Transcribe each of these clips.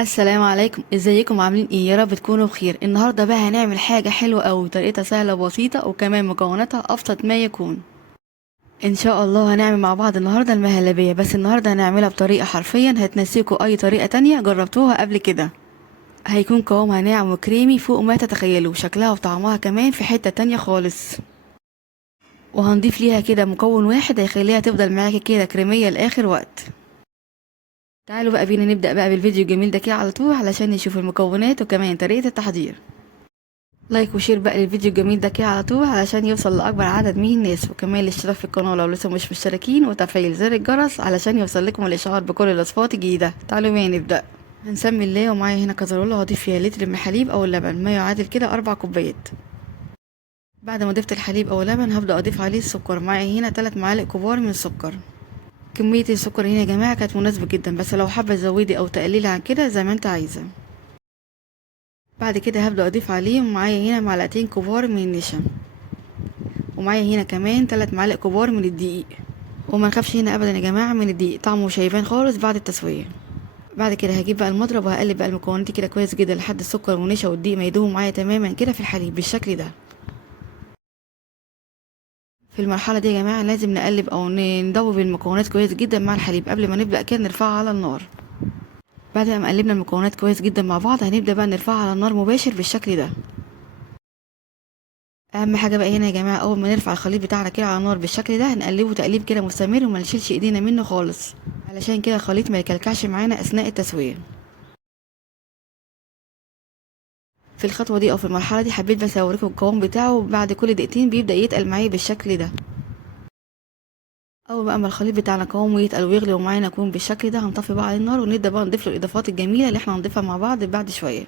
السلام عليكم، ازيكم عاملين ايه؟ يا رب تكونوا بخير. النهارده بقى هنعمل حاجه حلوه قوي، طريقتها سهله وبسيطه وكمان مكوناتها ابسط ما يكون. ان شاء الله هنعمل مع بعض النهارده المهلبيه، بس النهارده هنعملها بطريقه حرفيا هتنسيكوا اي طريقه تانية جربتوها قبل كده. هيكون قوامها ناعم وكريمي فوق ما تتخيلوا، شكلها وطعمها كمان في حته تانية خالص. وهنضيف ليها كده مكون واحد هيخليها تفضل معاكي كده كريميه لاخر وقت. تعالوا بقى بينا نبدأ بقى بالفيديو الجميل ده كده على طول علشان نشوف المكونات وكمان طريقة التحضير. لايك وشير بقى للفيديو الجميل ده كده على طول علشان يوصل لأكبر عدد من الناس، وكمان الاشتراك في القناة لو لسه مش مشتركين وتفعيل زر الجرس علشان يوصل لكم الإشعار بكل الوصفات الجديدة. تعالوا بينا نبدأ. هنسمي الله، ومعايا هنا كزرولة هضيف فيها لتر من الحليب أو اللبن، ما يعادل كده 4 كوبايات. بعد ما ضفت الحليب أو اللبن هبدأ أضيف عليه السكر، معايا هنا 3 معالق كبار من السكر. كمية السكر هنا يا جماعة كانت مناسبة جدا، بس لو حابة تزودي أو تقللي عن كده زي ما انت عايزة. بعد كده هبدأ أضيف عليهم، معايا هنا معلقتين كبار من النشا، ومعايا هنا كمان 3 معالق كبار من الدقيق. وما نخافش هنا ابدا يا جماعه من الدقيق، طعمه مش هيبان خالص بعد التسويه. بعد كده هجيب بقى المضرب وهقلب بقى المكونات دي كده كويس جدا لحد السكر والنشا والدقيق ما يدوبوا معايا تماما كده في الحليب بالشكل ده. في المرحله دي يا جماعه لازم نقلب او ندوب المكونات كويس جدا مع الحليب قبل ما نبدا كده نرفعها على النار. بعد ما قلبنا المكونات كويس جدا مع بعض هنبدا بقى نرفعها على النار مباشر بالشكل ده. اهم حاجه بقى هنا يا جماعه، اول ما نرفع الخليط بتاعنا كده على النار بالشكل ده هنقلبه تقليب كده مستمر وما نشيلش ايدينا منه خالص، علشان كده الخليط ما يكلكعش معانا اثناء التسويه. في الخطوه دي او في المرحله دي حبيت بس اوريكم القوام بتاعه، بعد كل دقيقتين بيبدا يتقل معايا بالشكل ده. اول بقى ما الخليط بتاعنا قوامه يتقل ويغلي ومعانا يكون بالشكل ده هنطفي بقى على النار ونبدا بقى نضيف له الاضافات الجميله اللي احنا هنضيفها مع بعض بعد شويه.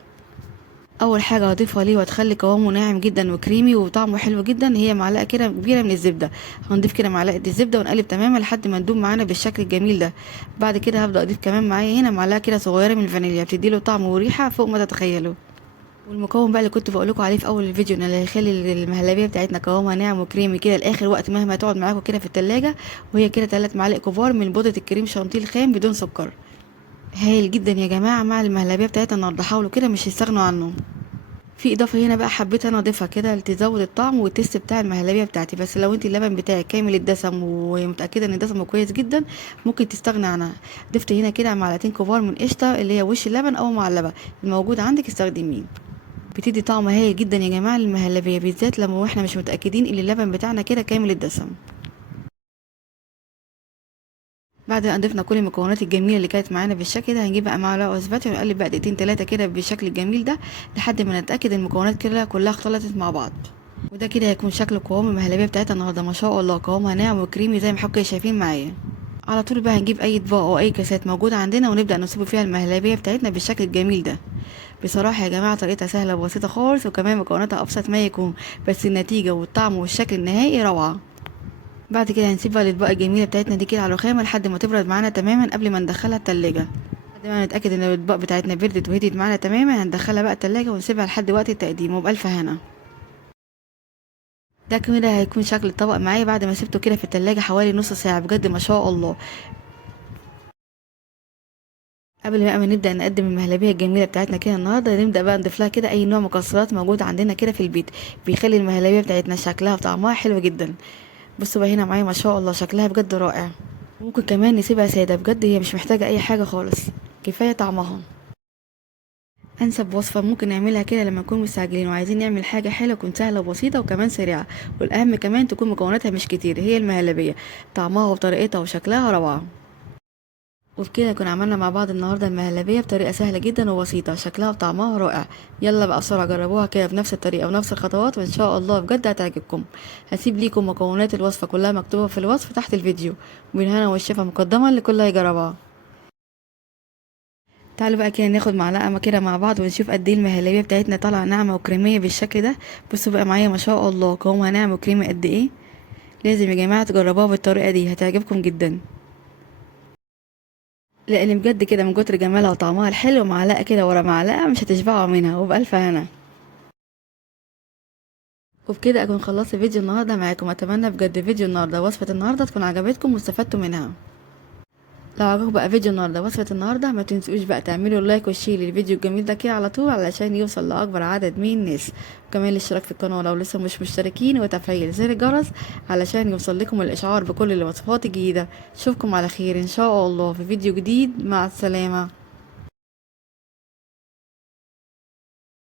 اول حاجه هضيفها ليه وهتخلي قوامه ناعم جدا وكريمي وطعمه حلو جدا هي معلقه كده كبيره من الزبده. هنضيف كده معلقه الزبده ونقلب تماما لحد ما تدوب معانا بالشكل الجميل ده. بعد كده هبدا اضيف كمان معايا هنا معلقه كده صغيره من الفانيليا، بتديله طعم وريحه فوق ما تتخيلوا. والمكون بقى اللي كنت بقولكوا عليه في اول الفيديو ان اللي هيخلي المهلبيه بتاعتنا قوامها ناعم وكريمي كده لاخر وقت مهما تقعد معاكم كده في التلاجة، وهي كده 3 معالق كبار من بودره الكريم شانتيه الخام بدون سكر. هايل جدا يا جماعه مع المهلبيه بتاعتنا النهارده، حاولوا كده مش هيستغنوا عنه. في اضافه هنا بقى حبيت انا اضيفها كده لتزود الطعم والتست بتاع المهلبيه بتاعتي، بس لو انت اللبن بتاعك كامل الدسم ومتاكده ان دسمه كويس جدا ممكن تستغنى عنها. ضفت هنا كده معلقتين كبار من قشطه اللي هي وش اللبن او معلبه، الموجود عندك استخدميه. بتدي طعم هايل جدا يا جماعه للمهلبيه، بالذات لما احنا مش متاكدين ان اللبن بتاعنا كده كامل الدسم. بعد ما ضفنا كل المكونات الجميله اللي كانت معانا بالشكل ده هنجيب بقى معلقه وزبادي ونقلب بقى دقيقتين 3 كده بالشكل الجميل ده لحد ما نتاكد ان المكونات كده كلها اختلطت مع بعض. وده كده هيكون شكل قوام المهلبيه بتاعتنا النهارده، ما شاء الله قوامها ناعم وكريمي زي ما حضراتكم شايفين معايا. على طول بقى هنجيب اي اطباق او اي كاسات موجوده عندنا ونبدا نصب فيها المهلبيه بتاعتنا بالشكل الجميل ده. بصراحه يا جماعه طريقتها سهله وبسيطه خالص وكمان مكوناتها ابسط ما يكون، بس النتيجه والطعم والشكل النهائي روعه. بعد كده هنسيب بقى الاطباق الجميله بتاعتنا دي كده على الرخامه لحد ما تبرد معانا تماما قبل ما ندخلها التلاجة. بعد ما نتاكد ان الاطباق بتاعتنا بردت وهديت معانا تماما هندخلها بقى التلاجة ونسيبها لحد وقت التقديم وبألف هنا. ده كده هيكون شكل الطبق معايا بعد ما سبته كده في التلاجة حوالي نص ساعة، بجد ما شاء الله. قبل بقى ما نبدأ نقدم المهلبية الجميلة بتاعتنا كده النهاردة نبدأ بقى نضيف لها كده أي نوع مكسرات موجود عندنا كده في البيت، بيخلي المهلبية بتاعتنا شكلها وطعمها حلو جدا. بصوا بقى هنا معايا ما شاء الله شكلها بجد رائع. ممكن كمان نسيبها سادة، بجد هي مش محتاجة أي حاجة خالص، كفاية طعمها. انسب وصفة ممكن نعملها كده لما نكون مستعجلين وعايزين نعمل حاجة حلوة تكون سهلة وبسيطة وكمان سريعة، والاهم كمان تكون مكوناتها مش كتير، هي المهلبية طعمها وطريقتها وشكلها روعة. وبكده نكون عملنا مع بعض النهاردة المهلبية بطريقة سهلة جدا وبسيطة، شكلها وطعمها رائع. يلا بقى بسرعة جربوها كده بنفس الطريقة ونفس الخطوات وان شاء الله بجد هتعجبكم. هسيب ليكم مكونات الوصفة كلها مكتوبة في الوصف تحت الفيديو، وبالهنا والشفا مقدما لكل هيجربها. تعالوا بقى كده ناخد معلقه كده مع بعض ونشوف قد ايه المهلبيه بتاعتنا طالعه ناعمه وكريميه بالشكل ده. بصوا بقى معايا ما شاء الله قوامها ناعم وكريمي قد ايه. لازم يا جماعه تجربوها بالطريقه دي هتعجبكم جدا، لان بجد كده من كتر جمالها وطعمها الحلو معلقه كده ورا معلقه مش هتشبعوا منها وبألف هنا. وبكده اكون خلصت فيديو النهارده معاكم، اتمنى بجد فيديو النهارده وصفه النهارده تكون عجبتكم واستفدتوا منها. لو عجبكم بقى فيديو النهارده وصفة النهارده، ما تنسوش بقى تعملوا لايك وشير للفيديو الجميل ده كده على طول علشان يوصل لاكبر عدد من الناس، وكمان الاشتراك في القناه لو لسه مش مشتركين، وتفعيل زر الجرس علشان يوصل لكم الاشعار بكل الوصفات الجديده. اشوفكم على خير ان شاء الله في فيديو جديد، مع السلامه.